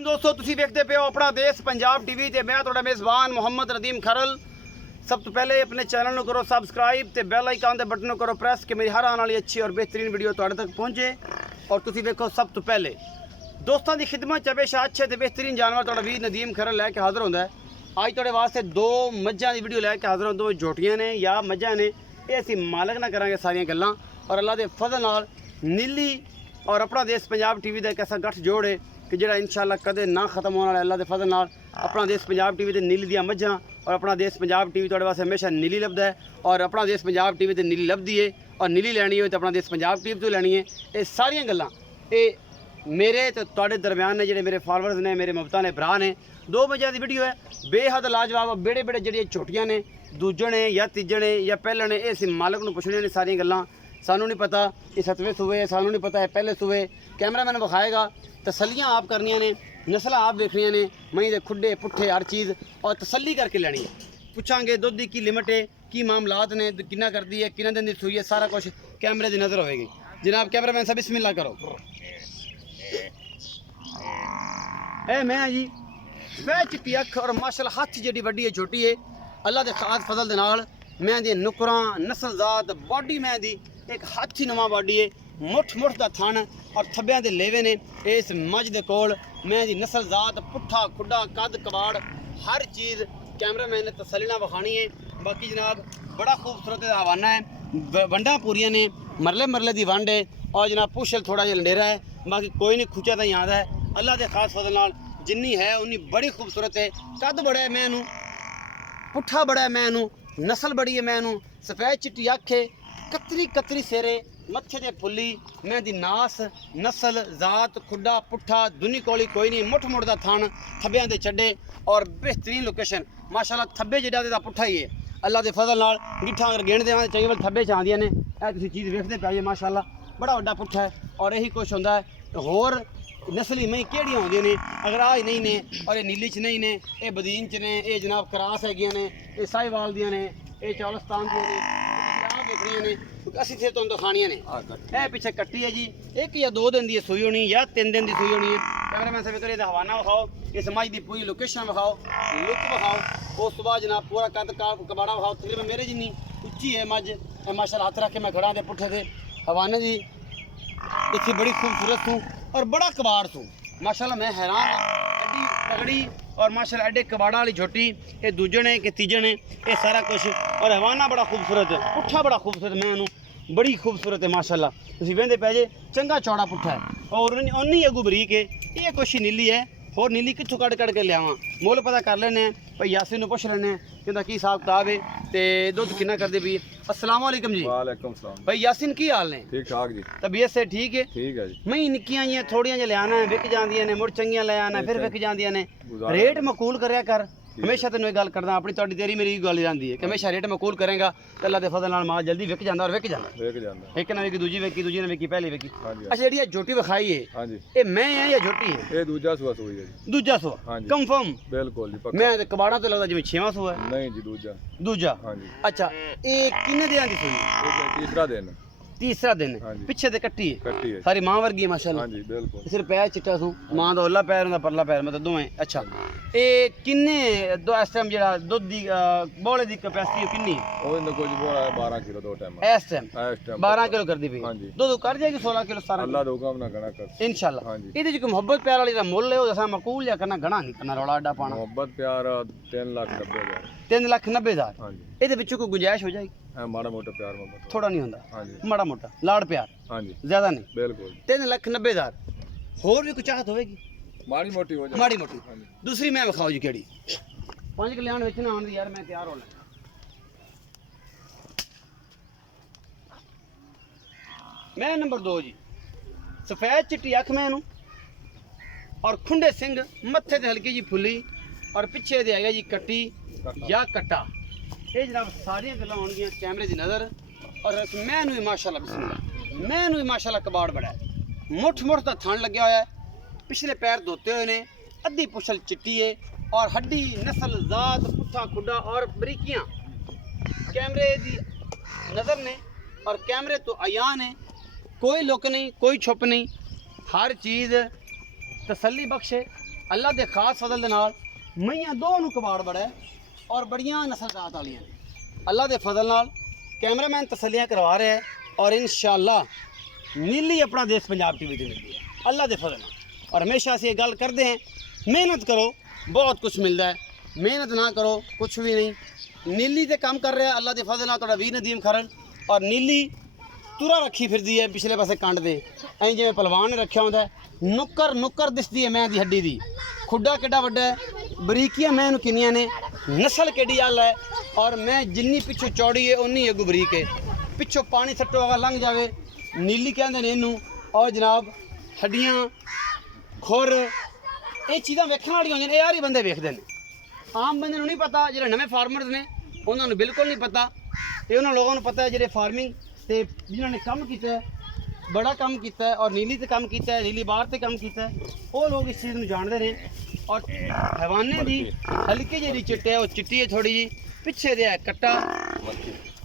दोस्तों तुसी देखते पे हो अपना देश पंजाब टीवी ते मैं तुहाडा मेज़बान मोहम्मद नदीम खरल। सब तो पहले अपने चैनल को करो सबसक्राइब ते बैल आइकन के बटन करो प्रेस कि मेरी हर आने वाली अच्छी और बेहतरीन वीडियो तुहाडे तक पहुँचे और तुसी देखो सब तो पहले। दोस्तों की खिदमत च हमेशा अच्छे ते बेहतरीन जानवर तुहाडा वीर नदीम खरल लैके हाजिर होंदा है। अज तुहाडे वास्ते दो मझां की वीडियो लैके हाजिर होंदा, दो झोटियां ने या मझां ने, ये असीं मालक ना करांगे सारियां गल्लां और अल्लाह के फजल नाल नीली और अपना देश पंजाब टीवी का एक ऐसा गठ जोड़ है कि जो इंशाअल्लाह कदे ना खत्म होने वाला। अल्लाह के फजल नाल अपना देश पंजाब टीवी ते नीली दियां मझां और अपना देश पंजाब टीवी तुहाडे वास्ते हमेशा नीली लभदा है और अपना देश पंजाब टीवी ते नीली लभदी है और नीली लैनी हो तो अपना देश पंजाब टीवी तो लैनी है। ये सारियां गल्लां ये मेरे तो तुहाडे दरम्यान ने, जिहड़े मेरे फॉलोअर्स ने, मेरे मुफ्तां ने भरा ने। दो मझां दी वीडियो है, बेहद लाजवाब बेड़े बेड़े जिहड़ियां छोटियां ने, दूजे ने या तीजे ने या पहले ने, ये असीं मालक नूं पुछणियां ने सारियां गल्लां। सानू नहीं पता ये 7वें सूबे है, सानू नहीं पता है पहले सूबे। कैमरामैन विखाएगा, तसलियाँ आप करनियां ने, नस्ल आप देखनियां ने, मई दे खुडे पुट्ठे हर चीज़ और तसली करके लैनी है। पुछांगे दुध की की लिमिट है, की मामलात ने, किन्ना करती है, किन्ना दिन दी सूई है, सारा कुछ कैमरे की नज़र होएगी। जनाब कैमरामैन साहब बिस्मिल्लाह करो। ए मैं जी वह चिट्टी अख और माशाअल्लाह हाथी जिहड़ी वड्डी है छोटी है, अल्लाह के खास फजल दे नाल मैं दी नुकरां नस्लजात बॉडी मैं दी एक हाथी नुमा बॉडी है, मुठ मुठ का थन और थब्बियां दे लेवे ने। इस मझ दे कोल मैं दी नस्लजात पुट्ठा खुडा कद कबाड़ हर चीज़ कैमरामैन ने तसल्ली नाल विखानी है। बाकी जनाब बड़ा खूबसूरत हवाना है, वंडा पूरियां ने, मरले मरले दी वंड है और जनाब पुछल थोड़ा जिहा लंडेरा है, बाकी कोई नहीं खुचा तो याद है। अल्लाह के खास फजल नाल जिन्नी है उन्नी बड़ी खूबसूरत है। कद बड़ा है मैनू, पुट्ठा बड़ा है मैनू, नस्ल बड़ी है मैनू, सफेद चिट्टी अख है, कतरी कतरी सेरे, मत्थे ते फुल्ली, मैं दी नास नस्ल जात खुडा पुट्ठा दुनी कोली कोई नहीं, मुठ मुठ दा थन, थब्बियां दे चड्डे और बेहतरीन लोकेशन माशाअल्लाह। थब्बे जिहड़ा ते पुट्ठा ही है अल्लाह के फजल नाल। गिट्ठा अगर गेण देवां चंगे वाल थब्बे च आंदियां ने, यह तुसीं चीज़ वेखदे पए जे माशाअल्लाह बड़ा वड्डा पुट्ठा है और यही कुछ होंदा है। होर नस्ली मई केड़ियां होंदियां ने, अगर आज नहीं ने और ये नीली च नहीं ने, ये बदीन च ने, ये जनाब क्रास हैगियां ने, ये साहिवाल दियां ने, ये चौलस्तान दियां ने, आप देखनियां ने, असीं थे तुहानूं दिखाणियां ने। ए पिछे कट्टी है जी, एक या दो दिन दी सूई होनी या 3 दिन दी सूई होनी है। कैमरामैन साहब इधर हवाना विखाओ, इस मझ दी पूरी लोकेशन विखाओ, लुक विखाओ, उस तो बाद जनाब पूरा कद कबाड़ा विखाओ। तकरीबन मेरे जिन्नी उच्ची है मझ माशाअल्लाह। हाथ रख के मैं खड़ा दे पुट्ठे थे हवाने दी इतनी बड़ी खूबसूरत हूँ और बड़ा कबाड़ हूँ माशाअल्लाह। मैं हैरान हाँ, एडी पगड़ी और माशाअल्लाह एडे कबाड़ा वाली झोटी, ये दूजे ने कि तीजे ने, ये सारा कुछ और हवाना बड़ा खूबसूरत है, पुट्ठा बड़ा खूबसूरत मैं बड़ी खूबसूरत है माशाअल्लाह। तुसीं वेंदे पै जे चंगा चौड़ा पुट्ठा है और उन्नी अगू बरीक है। ये कुछ नीली है, होर नीली कित्थों कड़ के लियावां, मुल पता कर लेने भाई यासिन नूं पुछ लेने कि की हिसाब किताब है ते दुध किन्ना करदे भी। अस्सलाम वालेकुम जी। वालेकुम सलाम भाई यासिन की हाल ने? ठीक ठाक जी। तबीयत से ठीक है? ठीक है जी। मैं निक्कियां जिहियां थोड़ियां जिहा लियाना विक जांदियां ने, मुड़ चंगियां ले आना फिर विक जांदियां ने। रेट मकूल करया कर, हमेशा तेन गल करदा अपनी तुहाडी तेरी मेरी गल जांदी है कि हमेशा रेट मकूल करेगा तो अल्लाह के फजल नाल माल जल्दी विक जांदा और विक जांदा। एक ना विकी दूजी विकी, दूजी ने विकी पहली विकी। अच्छा जेहड़ी झोटी विखाई है, हां जी, ये मैं है या झोटी है? ये दूजा सुआ सोई है जी। दूजा सुआ कंफर्म? बिल्कुल जी पक्का। मैं ते कबाड़ा तो लगदा जिवें 6वां सुआ है। नहीं जी दूजा। हां जी। अच्छा ये किन्ने दिनां दी सुई? ये तीसरा दिन है। पिछे ते कट्टी है सारी मां वर्गी है माशाअल्लाह। हां जी बिल्कुल। सिर्फ पैर चिट्टा सू, मां दा ओला पैर हुंदा परला पैर मतलब दोवें। अच्छा ये किन्ने दो इस टाइम जेड़ा दुध दी बोले दी कैपेसिटी किन्नी है? ओ इने कोई बोला 12 किलो दो टाइम इस टाइम 12 किलो कर दी पई। हां जी। दुध कर जाएगी 16 किलो सारा अल्लाह दा हुक्म ना गणा कर इंशाअल्लाह। हां जी। इहदे च कोई मोहब्बत प्यार वाली दा मुੱਲ है, ओ जैसा मकूल या करना गणा नहीं करना, रौला अड्डा पाना। मोहब्बत प्यार 3,90,000। 3,90,000। हां जी। इहदे विचों कोई गुंजाइश हो जाएगी? हां माड़ा मोटा प्यार मोहब्बत थोड़ा नहीं होंदा? हां जी। माड़ा मोटा लाड़ प्यार? हां जी ज्यादा नहीं। बिल्कुल। 3,90,000 होर भी कुछ चाहत होगी? माड़ी मोटी हो जाए। माड़ी मोटी। दूसरी मैं विखाओ जी केड़ी 5 कल्याण विच ना आउंदी यार, मैं तैयार हो लगा। मैं नंबर 2 जी, सफेद चिट्टी अख मैनू और खुंडे सिंह, मत्थे ते हल्की जी फुल्ली और पिछे दे हैगा जी कट्टी या कट्टा। ये जनाब सारियां गल्लां होणगियां कैमरे दी नज़र। और मैनू ही माशाअल्लाह बिस्मिल्लाह, मैनू ही माशाअल्लाह कबाड़ बड़ा है, मुठ मुठ दा थन लग्या होया है, पिछले पैर धोते हुए ने, अद्धी पुछल चिट्टी है और हड्डी नस्ल जात पुट्ठा खुडा और बरीकियां कैमरे दी नज़र ने और कैमरे तो अयान है। कोई लुक नहीं, कोई छुप नहीं, हर चीज़ तसल्ली बख्श है अल्लाह के खास फजल दे नाल मईयां दो नूं कबाड़ बड़ा है और बड़ियां नस्लजात वालियां ने। अल्लाह के फजल नाल कैमरामैन तसल्लियां करवा रहा है और इंशाअल्लाह नीली अपना देश पंजाब टीवी ते मिलती है अल्लाह के फजल नाल। और हमेशा असीं गल करते हैं मेहनत करो बहुत कुछ मिलता है, मेहनत ना करो कुछ भी नहीं। नीली ते काम कर रहा है अल्लाह के फजल नाल तुहाडा वीर नदीम खरन और नीली तुरा रखी फिरदी है पिछले पासे कंड दे ऐं जिवें पहलवान ने रखिया होंदा है। नुक्कर नुक्कर दिसदी है मैं दी हड्डी दी, खुड्डा किड्डा वड्डा है, बरीकियां मैं नूं किन्नियां ने, नस्ल केडी अल है और मैं जिन्नी पिछों चौड़ी है उन्नी अगू बरीक है। पिछों पानी सट्टो अगर लंघ जावे नीली कहंदे ने इनू। और जनाब हड्डियां खुर ये चीज़ां वेखण वालियां होंदियां ने, यार ही बंदे वेखदे ने, आम बंदे नूं नहीं पता। जिहड़े नवे फार्मर्स ने उन्होंने बिल्कुल नहीं पता, ये उन्होंने लोगों को पता है जिहड़े फार्मिंग ते जिन्होंने काम किया है, बड़ा काम किया है और नीली ते काम किया है, नीली बार ते काम किया है, वो लोग इस चीज़ को जानते हैं। और हैवाने दी हल्की जी चिट्टे है, वो चिट्टी है थोड़ी जी, पिछे दे है कट्टा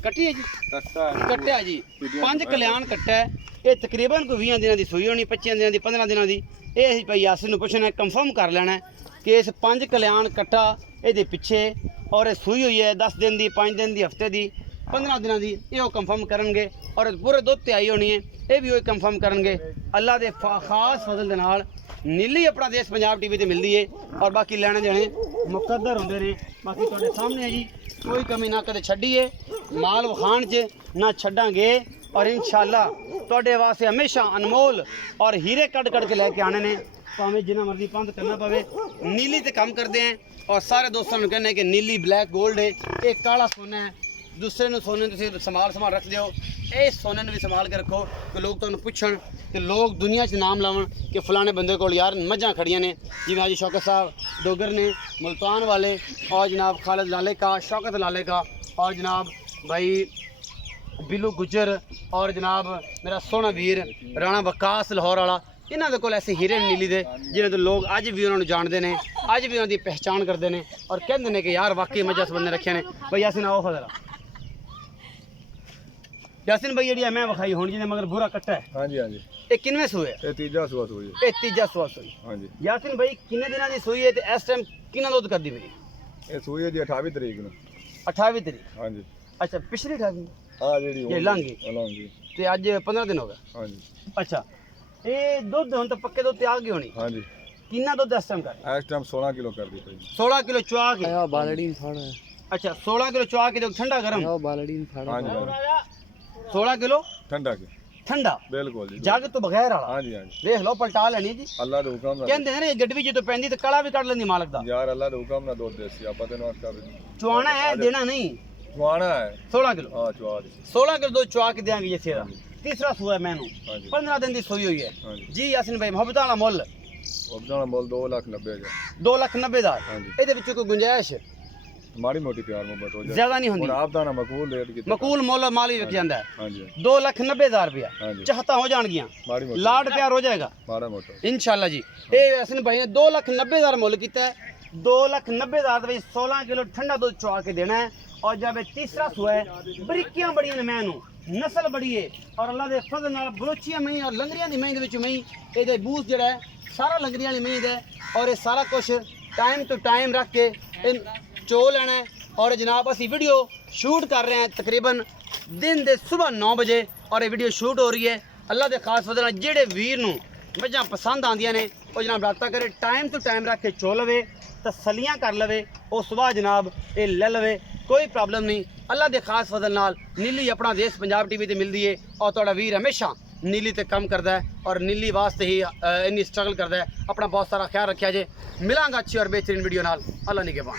कट्टी है जी, कट्टा जी 5 कल्याण कट्टा है। ये तकरीबन कोई 20 दिनों की सूई होनी, 25 दिनों की, 15 दिनों की। ये भाई यासिर नूं पुछना कंफर्म कर लेना है कि इस 5 कल्याण कट्टा ये पिछे और ये सूई हुई है 10 दिन की, 5 दिन की, हफ्ते की, 15 दिनों की, ये कंफर्म करनगे। और पूरे दुध ते आई होनी है ये भी वही कंफर्म करनगे। अल्लाह के खास फजल दे नाल नीली अपना देश पंजाब टीवी ते मिलती है और बाकी लेने देने मुकद्दर होंदे ने। बाकी तुहाडे सामने है जी, कोई कमी ना कदे छड्डी है, माल वखाण च ना छड्डांगे और इंशाअल्लाह तुहाडे वास्ते हमेशा अनमोल और हीरे कट कट के लैके आने ने, भावें जिन्ना मर्जी पंध करना पवे। नीली ते काम करते हैं और सारे दोस्तों को कहने कि नीली ब्लैक गोल्ड है, एक काला सोना है। दूसरे नूं सोने तुसीं संभाल रख दिओ, इस सोने नूं भी संभाल के रखो कि लोग तुहानूं पुछण कि लोग दुनिया च नाम लावन कि फलाने बंदे कोल यार मझां खड़ियां ने। जिवें हाजी शौकत साहब डोगर ने मुल्तान वाले और जनाब खालिद लाले का, शौकत लाले का और जनाब भाई बिल्लू गुजर और जनाब मेरा सोहना वीर राणा वकास लाहौर वाला, इन्हां दे कोल ऐसे हीरे नीली दे जिन्हां दे लोग अज भी उन्होंने जानते हैं, अज भी उन्होंने पहचान करते हैं और कहते हैं कि यार वाकई मझा बंदे रखे ने। भाई यासिन आओ फजरा यासिन भाई जी मैं विखाई हुण जी मगर बुरा कट्टा है। हाँ जी हाँ जी, ये किनवें सूए है? ये तीजा सुआ सूई है। ये तीजा सूआ सूई। हाँ जी, यासिन भाई किन्ने दिनां दी सूई है ते इस टाइम किन्ना दुध करदी पई? ये सूई है जी 28 तरीक नूं। 28 तरीक। हाँ जी, अच्छा पिछली 28 हाँ जी ये लांगी लांगी। ते अज 15 दिन हो गए। हाँ जी, अच्छा ये दुध हुण तो पक्के दुध ते आ गई होनी। हाँ जी, किन्ना दुध इस टाइम कर? इस टाइम 16 किलो कर दी पई। 16 किलो चुआ के। बालड़ी में फाड़ा है। अच्छा 16 किलो चुआ के ठंडा गरम। बालड़ी में फाड़ा हाँ जी, 16 किलो ठंडा के ठंडा बिल्कुल जी। जग तो बगैर वाला। हाँ जी हाँ जी, देख लो पलटा लेनी जी। अल्लाह दे हुक्म नाल कहंदे ने गड्डी जो पैंदी तो कड़ा भी कट लेंदी मालक दा। यार, अल्लाह दे हुक्म नाल दूध देसी आपा तेन वास्ता चुआना है देना नहीं। चुआना है। 16 किलो हाँ चुआ दी। 16 किलो दूध चुआ के देंगे ये सेरा। तीसरा सुआ है मैनू हाँ जी, 15 दिन की सोई हुई है हाँ जी। जी। यासिन भाई मोहब्बत वाला मुल उपजाना मोल 2,90,000। 2,90,000। हाँ जी, ਇਹਦੇ ਵਿੱਚ ਕੋਈ ਗੁੰਜਾਇਸ਼ माड़ी मोटी प्यार मोहब्बत हो जाए। ਜ਼ਿਆਦਾ ਨਹੀਂ ਹੁੰਦੀ। ਹੁਣ ਆਪ ਦਾ ਨਾ ਮਕਬੂਲ ਰੇਟ ਕੀਤਾ। ਮਕੂਲ ਮੁੱਲ ਮਾਲ ਹੀ ਵਿਕ ਜਾਂਦਾ ਹੈ। हाँ जी, 2,90,000 रुपया हाँ जी, ਚਾਹਤਾ ਹੋ ਜਾਣਗੀਆਂ, माड़ी मोटी ਲਾਡ ਪਿਆਰ ਹੋ ਜਾਏਗਾ माड़ा मोटा। इंशाल्लाह जी। ਇਹ यासिन भाई ने 2,90,000 ਮੁੱਲ ਕੀਤਾ ਹੈ। 2,90,000 ਦੇ ਵਿੱਚ 16 किलो ठंडा दूध चुआ के देना है। और जब ये तीसरा सुआ है बरीकियां बड़ियां ने मैनू नस्ल बड़ी है और अल्लाह के फजल नाल बलोचियां मई और लंगरियां दी मई दे विच मई ਇਹਦੇ बूस ਜਿਹੜਾ है सारा लंगरियां वाली मई है और ये सारा कुछ टाइम टू टाइम रख के चो लेना है। और जनाब असी वीडियो शूट कर रहे हैं तकरीबन दिन के सुबह 9 बजे और ये वीडियो शूट हो रही है। अल्लाह के खास फजल नाल जेड़े वीर नूं मझां पसंद आंदियां ने वो जनाब राता करे टाइम टू टाइम रख के चो लवे, तसलियां कर लवे, उस सुबह जनाब ये ले लवे, कोई प्रॉब्लम नहीं। अल्लाह के खास फजल नाल नीली अपना देश पंजाब टीवी ते मिलती है और तुहाडा वीर हमेशा नीली ते काम करता है और नीली वास्ते ही इन्नी स्ट्रगल करता है। अपना बहुत सारा ख्याल रखा जे। मिलांगा अच्छी और बेहतरीन वीडियो नाल। अल्लाह निगहबान।